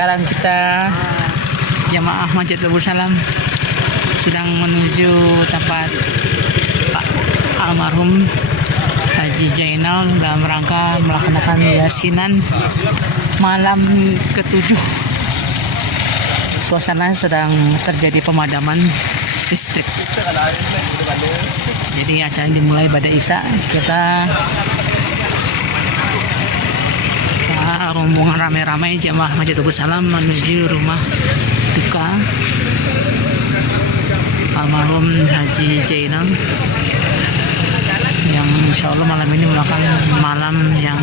Sekarang kita jamaah Masjid Lubur Salam sedang menuju tempat Pak almarhum Haji Jainal dalam rangka melaksanakan yasinan malam ke-7. Suasana sedang terjadi pemadaman listrik. Jadi acara dimulai pada Isya. Kita rombongan ramai-ramai jamaah Masjid Lubur Salam menuju rumah duka almarhum Haji Jainal yang insya Allah malam ini merupakan malam yang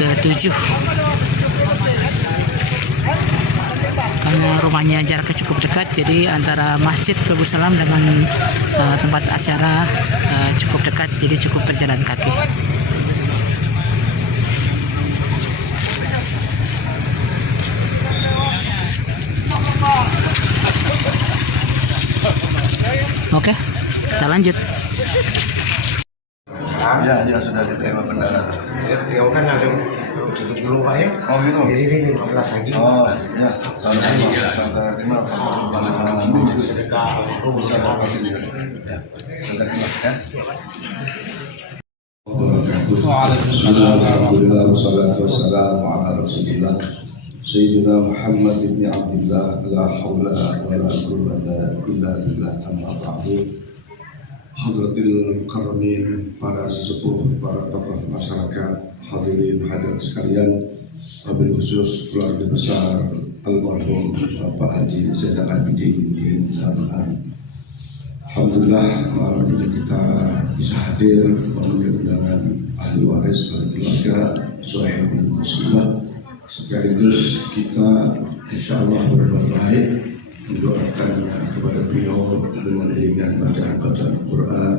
ke-7. Karena rumahnya jaraknya cukup dekat, jadi antara Masjid Lubur Salam dengan tempat acara cukup dekat, jadi cukup berjalan kaki. Oke, kita lanjut. Ya sudah diterima bendera. Ya kan ada duduk dulu Pak ya. Oh gitu. Jadi ini 15 lagi. Oh ya. Terima kasih. Sedekah itu bisa banget. Ya. Terima kasih. Alhamdulillah wassalatu wassalamu ala Rasulillah Sayyidina Muhammad ibn Abdullah la hawla wa la quwwata illa billah amma ba'du. Hadratil Qarnin, para sesepuh, para tokoh masyarakat, hadirin hadirat sekalian, wabil khusus keluarga besar almarhum Bapak Haji Zainal Abidin Alhamdulillah malam ini kita bisa hadir memenuhi undangan ahli waris dan keluarga Suhaibul Muslimah. Sekaligus kita insya Allah berbuat baik mendoakannya kepada beliau dengan iringan bacaan-bacaan Quran,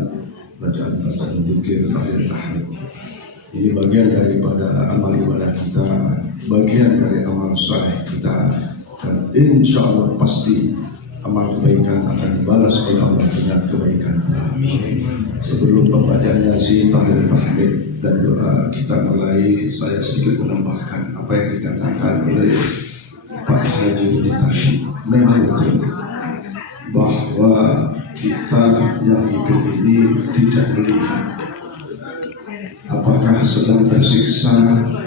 bacaan-bacaan zikir, akhir tahmid. Ini bagian daripada amal ibadah kita, bagian dari amal saleh kita, dan insya Allah pasti amal kebaikan akan dibalas oleh Allah dengan kebaikan. Sebelum pembacaan yasin, tahmid dan doa kita mulai, saya sedikit menambahkan apa yang dikatakan oleh Pak Haji Budi tadi. Memang betul bahwa kita yang hidup ini tidak melihat apakah sedang tersiksa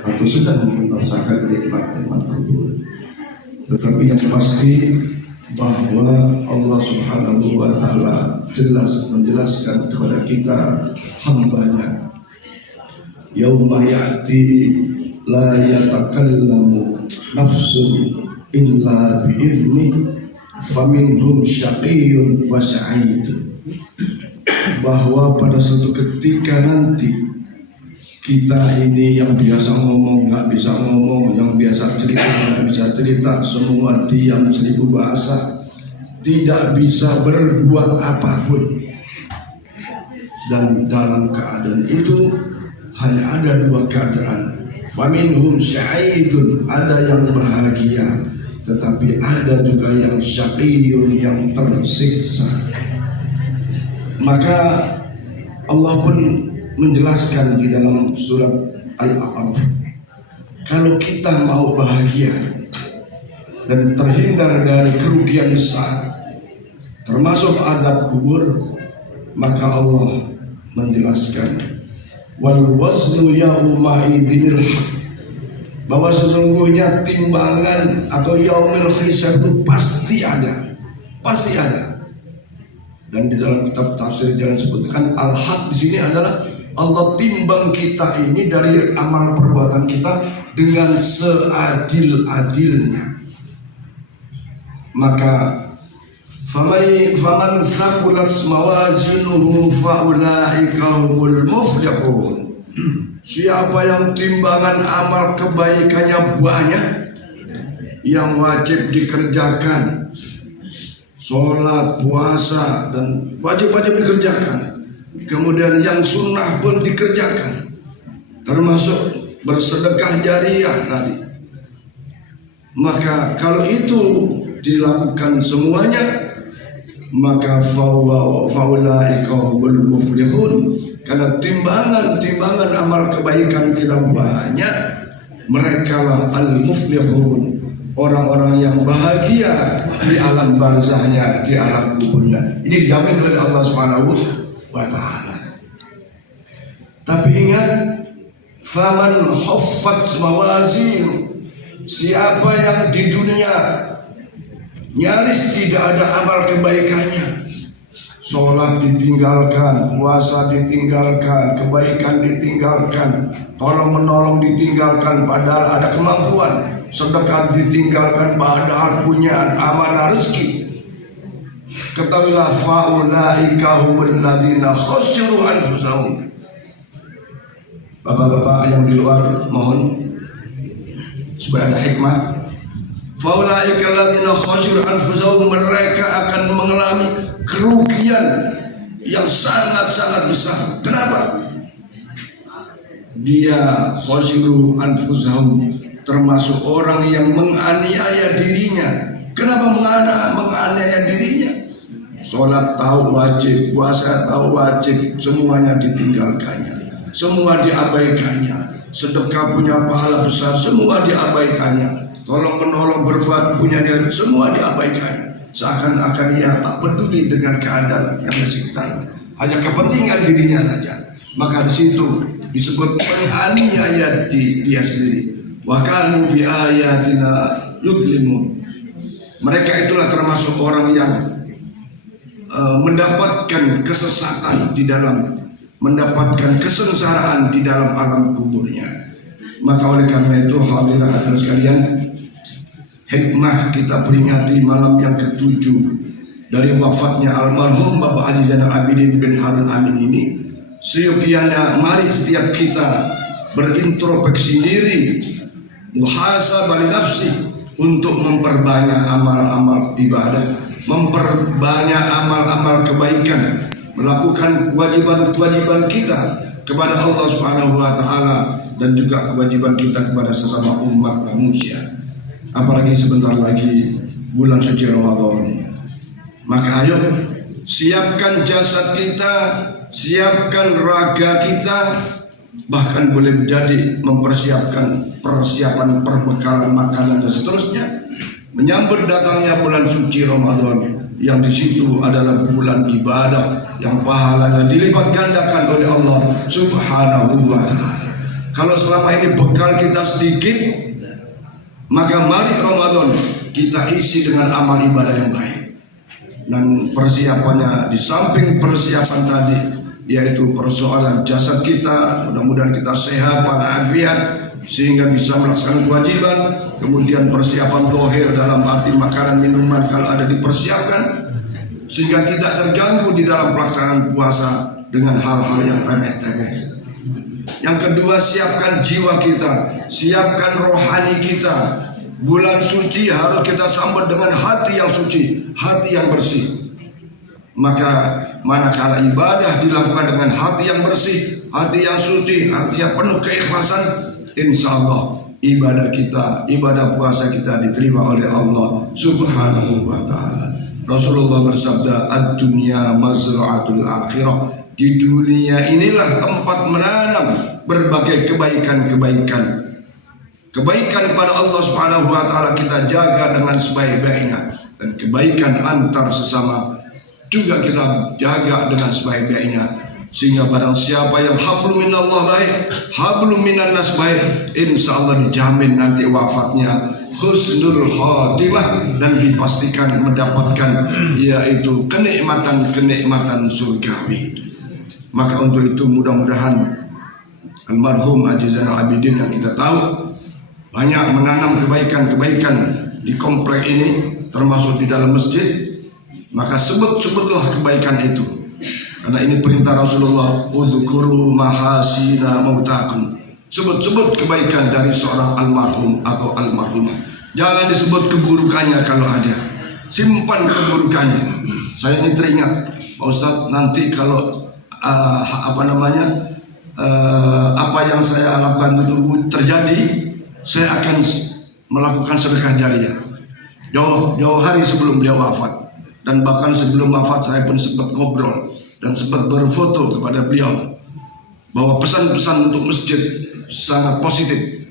atau sedang merasakan nikmat-nikmat kubur. Tetapi yang pasti bahwa Allah Subhanahu wa Ta'ala jelas menjelaskan kepada kita hambanya, yauma ya'ti la yatakallamu nafsun illa bi'izni faminhum syaqiyyun wa sa'id. Bahwa pada suatu ketika nanti kita ini yang biasa ngomong nggak bisa ngomong, yang biasa cerita nggak bisa cerita, semua diam 1000 bahasa, tidak bisa berbuat apapun. Dan dalam keadaan itu hanya ada 2 keadaan. Faminhum sa'idun, ada yang bahagia, tetapi ada juga yang syaqiyun, yang tersiksa. Maka Allah pun menjelaskan di dalam surat Al-A'raf, kalau kita mau bahagia dan terhindar dari kerugian besar termasuk azab kubur, maka Allah menjelaskan wal waznu yauma idinil haq, bahwa sesungguhnya timbangan atau yaumil hisab itu pasti ada. Dan di dalam kitab tafsir jangan sebutkan al-haq di sini adalah Allah timbang kita ini dari amal perbuatan kita dengan seadil-adilnya. Maka faman thaqulat mawazinuhu faulaika humul muflihun. Siapa yang timbangan amal kebaikannya banyak, yang wajib dikerjakan, sholat, puasa, dan wajib-wajib dikerjakan, kemudian yang sunnah pun dikerjakan, termasuk bersedekah jariah tadi. Maka kalau itu dilakukan semuanya, maka faulaika humul muflihun. Karena timbangan amal kebaikan kita banyak, mereka lah al-muflihun, orang-orang yang bahagia di alam barzahnya, di alam kuburnya. Ini dijamin oleh Allah Subhanahu wa Ta'ala. Tapi ingat, faman khaffat mawazin, siapa yang di dunia nyaris tidak ada amal kebaikannya, sholat ditinggalkan, puasa ditinggalkan, kebaikan ditinggalkan, tolong menolong ditinggalkan padahal ada kemampuan, sedekah ditinggalkan padahal punya amanah rezeki, ketahuilah faulaika humul ladzina khasiru anfusahum. Bapak-bapak yang di luar, mohon supaya ada hikmah. Faulaika alladzina khasiru anfusahum, mereka akan mengalami kerugian yang sangat-sangat besar. Kenapa? Dia khasiru anfusahum, termasuk orang yang menganiaya dirinya. Kenapa menganiaya dirinya? Sholat tahu wajib, puasa tahu wajib, semuanya ditinggalkannya, semua diabaikannya. Sedekah punya pahala besar, semua diabaikannya. Tolong menolong berbuat punya nilai, semua diabaikannya. Seakan-akan ia tak peduli dengan keadaan yang di sekitarnya, hanya kepentingan dirinya saja. Maka di situ disebut menganiaya dia sendiri. Wa kanu bi ayatina yudlimun. Mereka itulah termasuk orang yang mendapatkan kesesatan di dalam, mendapatkan kesengsaraan di dalam alam kuburnya. Maka oleh karena itu, hadirin hadirat sekalian, hikmah kita peringati malam yang ke-7 dari wafatnya almarhum Bapak Haji Zainal Abidin bin Harun Amin ini, seyogianya mari setiap kita berintrospeksi diri, muhasabah nafsi, untuk memperbanyak amal-amal ibadah, memperbanyak amal-amal kebaikan, melakukan kewajiban-kewajiban kita kepada Allah Subhanahu wa Ta'ala, dan juga kewajiban kita kepada sesama umat manusia. Apalagi sebentar lagi bulan suci Ramadan. Maka ayo siapkan jasad kita, siapkan raga kita, bahkan boleh jadi mempersiapkan persiapan perbekalan makanan dan seterusnya, menyambut datangnya bulan suci Ramadan, yang di situ adalah bulan ibadah yang pahalanya dilipat gandakan oleh Allah Subhanahu wa Ta'ala. Kalau selama ini bekal kita sedikit, maka mari Ramadan kita isi dengan amal ibadah yang baik. Dan persiapannya, di samping persiapan tadi, yaitu persoalan jasad kita, mudah-mudahan kita sehat walafiat sehingga bisa melaksanakan kewajiban. Kemudian persiapan dohir dalam arti makanan minuman kalau ada dipersiapkan, sehingga tidak terganggu di dalam pelaksanaan puasa dengan hal-hal yang remeh-temeh. Yang kedua, siapkan jiwa kita, siapkan rohani kita. Bulan suci harus kita sambut dengan hati yang suci, hati yang bersih. Maka manakala ibadah dilakukan dengan hati yang bersih, hati yang suci, artinya penuh keikhlasan, insya Allah ibadah kita, ibadah puasa kita diterima oleh Allah Subhanahu wa Ta'ala. Rasulullah bersabda, ad-dunya mazra'atul akhirah. Di dunia inilah tempat menanam berbagai kebaikan-kebaikan. Kebaikan pada Allah Subhanahu wa Ta'ala kita jaga dengan sebaik-baiknya, dan kebaikan antar sesama juga kita jaga dengan sebaik-baiknya, sehingga barang siapa yang hablum minallah baik, hablum minan nas baik, insya Allah dijamin nanti wafatnya husnul khatimah, dan dipastikan mendapatkan yaitu kenikmatan surgawi. Maka untuk itu mudah-mudahan almarhum Haji Zainal Abidin yang kita tahu banyak menanam kebaikan-kebaikan di komplek ini, termasuk di dalam masjid. Maka sebutlah kebaikan itu, karena ini perintah Rasulullah, udzkuru mahasina mautakum. Sebut kebaikan dari seorang almarhum atau almarhumah. Jangan disebut keburukannya kalau ada, simpan keburukannya. Saya ini teringat, Pak Ustadz, nanti kalau apa yang saya lakukan dulu terjadi, saya akan melakukan sedekah jariah. Jauh hari sebelum dia wafat, dan bahkan sebelum wafat saya pun sempat ngobrol dan sempat berfoto kepada beliau bahwa pesan-pesan untuk masjid sangat positif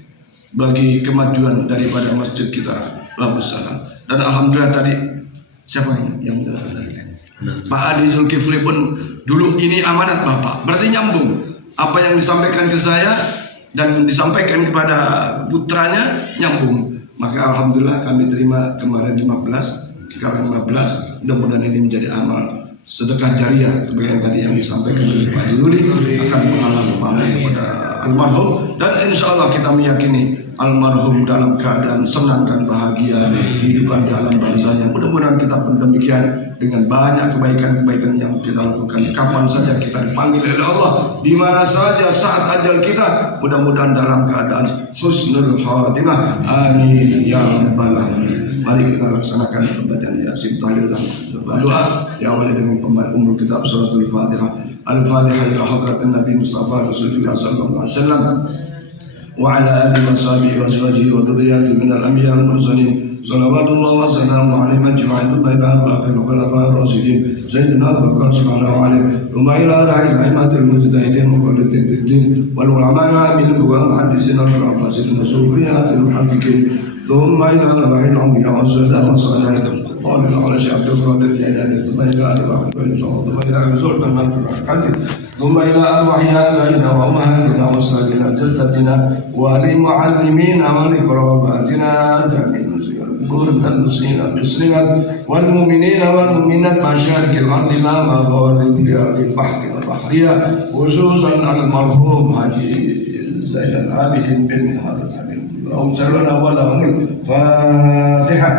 bagi kemajuan daripada masjid kita Waalaikumsalam. Dan alhamdulillah tadi siapa yang Pak Adi Zulkifli pun dulu ini amanat Bapak. Berarti nyambung. Apa yang disampaikan ke saya dan disampaikan kepada putranya nyambung. Maka alhamdulillah kami terima kemarin 15, sekarang 15. Mudah-mudahan ini menjadi amal sedekah jariah seperti yang tadi yang disampaikan oleh Pak Juli akan mengalami pahala kepada almarhum, dan insya Allah kita meyakini almarhum dalam keadaan senang dan bahagia kehidupan di alam barzahnya. Mudah-mudahan kita pun demikian dengan banyak kebaikan-kebaikan yang kita lakukan. Kapan saja kita dipanggil oleh Allah, di mana saja saat ajal kita, mudah-mudahan dalam keadaan husnul khatimah. Amin ya rabbal alamin. Mari kita laksanakan pembacaan Yasin, tahlil dan doa. Diawali dengan pembacaan umur kitab suratul Fatihah. Al-Fatihah ila hadratin Nabi Mustafa Rasulullah sallallahu alaihi wasallam wa ala alihi wa sahbihi wa azwajihi wa dhurriyyatihi minal anbiya'i wal mursalin. Salawatullah wa salamu alaihi majma'in baina al-akhir wal ar-rasidin sayyidina Abu Bakar sallallahu alaihi wa ila rahmatil mujtahidin muqallidin bid-din wal ulama'i min wal muhaddisin wal mufassirin sufiyatil muhaqqiqin. ثم إلى ربح الأنبياء والسادة والصالحين قال على شعب القادر الإعلان ثم إلى أرواح سلطان الحكيم ثم إلى أرواح آبائنا وأمهاتنا وسادنا جدتنا ولمعلمينا ولقراباتنا جميعا قلنا المسلمين المسلمات والمؤمنين والمؤمنات مشارق الأرض لا مغاربها بالبحر والبحرية خصوصا المرحوم حاجي زين العابدين بن هذا اللهم صل على الفاتحة.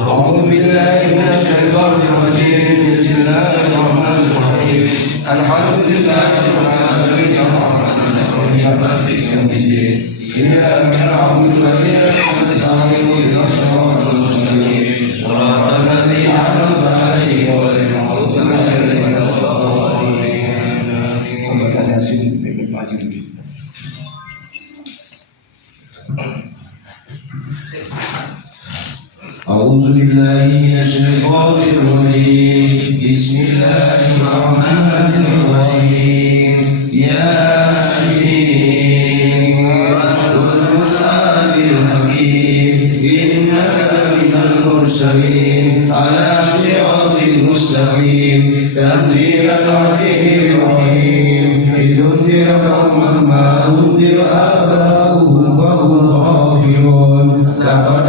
أعوذ بالله من الشيطان الرجيم. بسم الله الرحمن الرحيم. الحمد لله رب العالمين الرحمن الرحيم مالك يوم الدين. إياك نعبد وإياك نستعين اهدنا الصراط المستقيم صراط الذين أنعمت عليهم غير المغضوب عليهم ولا الضالين. Pembacaan Yasin dengan Pak Haji. أعوذ بالله من الشيطان الرجيم. بسم الله الرحمن الرحيم. ياسين والقرآن الحكيم إنك لمن المرسلين على صراط مستقيم تنزيل العزيز الرحيم لتنذر قوما ما أنذر آباؤهم فهم غافلون. لقد